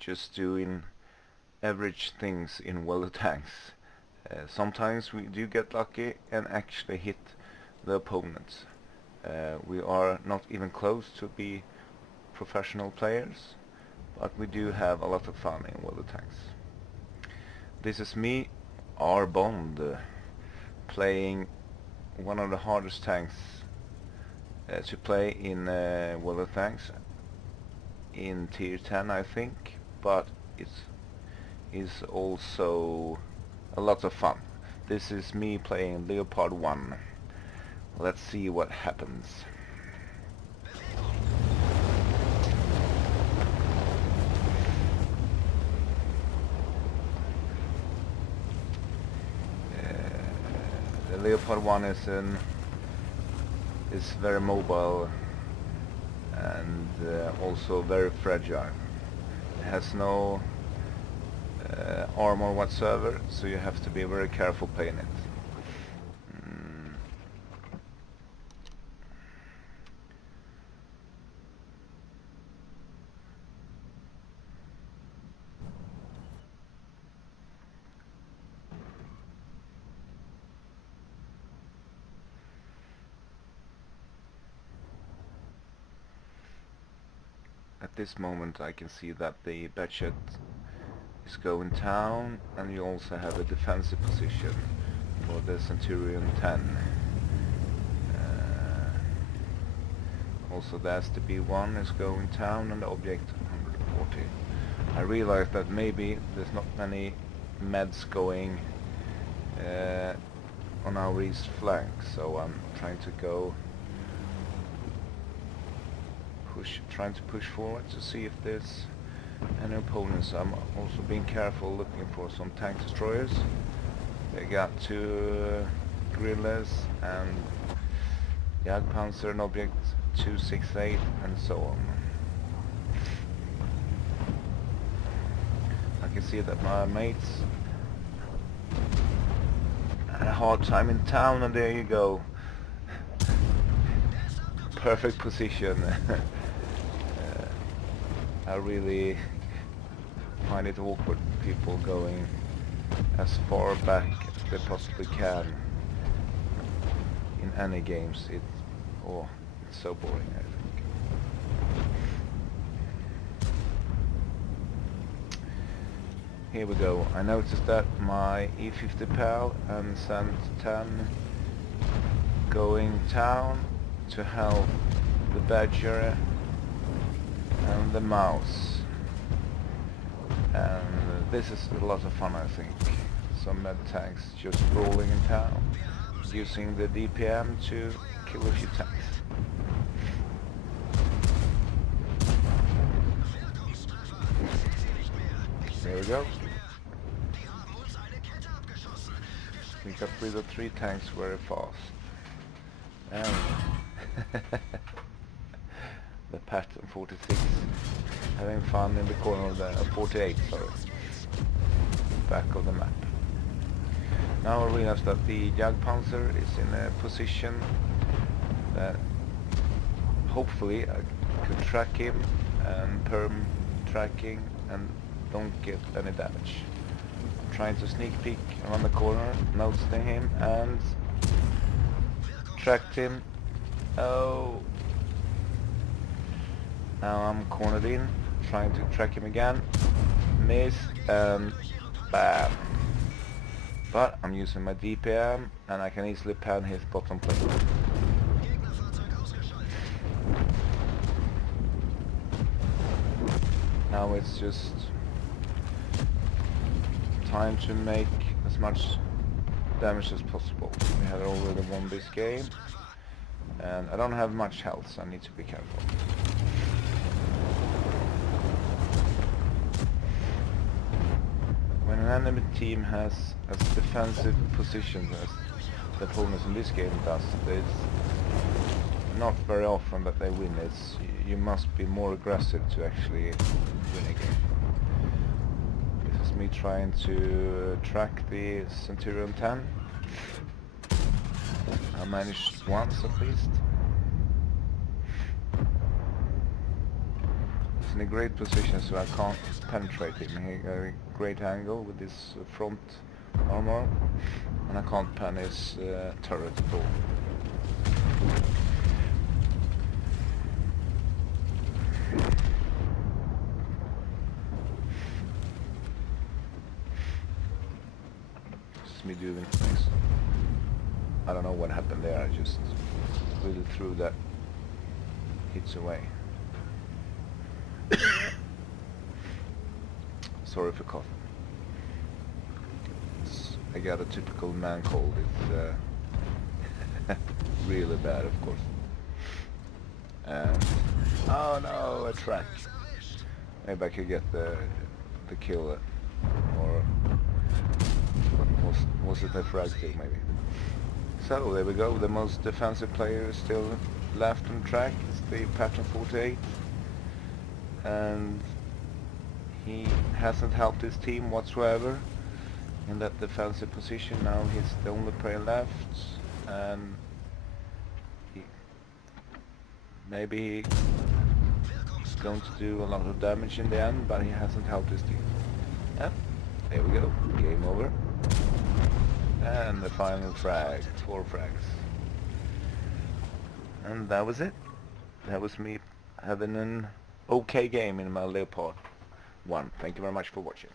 just doing average things in weather tanks. Sometimes we do get lucky and actually hit the opponents. We are not even close to be professional players, but we do have a lot of fun in weather tanks. This is me, rbond, playing one of the hardest tanks to play in weather tanks in tier 10, I think, but it is also a lot of fun. This is me playing Leopard 1. Let's see what happens. The Leopard 1 is very mobile and also very fragile. It has no armor whatsoever, so you have to be very careful playing it. At this moment I can see that the budget is going down, and you also have a defensive position for the Centurion 10. Also the STB1 is going down and the object 140. I realized that maybe there's not many meds going on our east flank, so I'm trying to push forward to see if there's any opponents. I'm also being careful looking for some tank destroyers. They got two Gorillas and Jagdpanzer and object 268 and so on. I can see that my mates had a hard time in town, and there you go. Perfect position. I really find it awkward, people going as far back as they possibly can in any games. It's so boring, I think. Here we go. I noticed that my E50 PAL and Cent 10 going down to help the Badger and the Mouse, and this is a lot of fun, I think. Some med tanks just rolling in town, using the DPM to kill a few tanks. There we go. We got rid of 3 tanks very fast. And the pattern 46 having fun in the corner of the 48, sorry, back of the map. Now I realize that the Jagdpanzer is in a position that hopefully I could track him and perm tracking and don't get any damage. I'm trying to sneak peek around the corner, noticing him, and tracked him. Oh! Now I'm cornered in, trying to track him again. Missed, and bam! But I'm using my DPM and I can easily pan his bottom plate. Now it's just time to make as much damage as possible. We have already won this game, and I don't have much health, so I need to be careful. When an enemy team has as defensive positions as the opponents in this game does, it's not very often that they win. You must be more aggressive to actually win a game. This is me trying to track the Centurion 10. I managed once at least. It's in a great position so I can't penetrate him. He got a great angle with his front armor, and I can't pan his turret at all. Just me doing things. I don't know what happened there, I just really threw that hits away. Sorry for coughing. I got a typical man cold. It's really bad, of course. And oh no, a track. Maybe I could get the kill, or was it a frag kill maybe? So there we go. The most defensive player is still left on track. It's the Pattern 48, and he hasn't helped his team whatsoever in that defensive position. Now he's the only player left, and maybe he's going to do a lot of damage in the end, but he hasn't helped his team. Yep, there we go. Game over. And the final frag, 4 frags. And that was it. That was me having an okay game in my Leopard 1. Thank you very much for watching.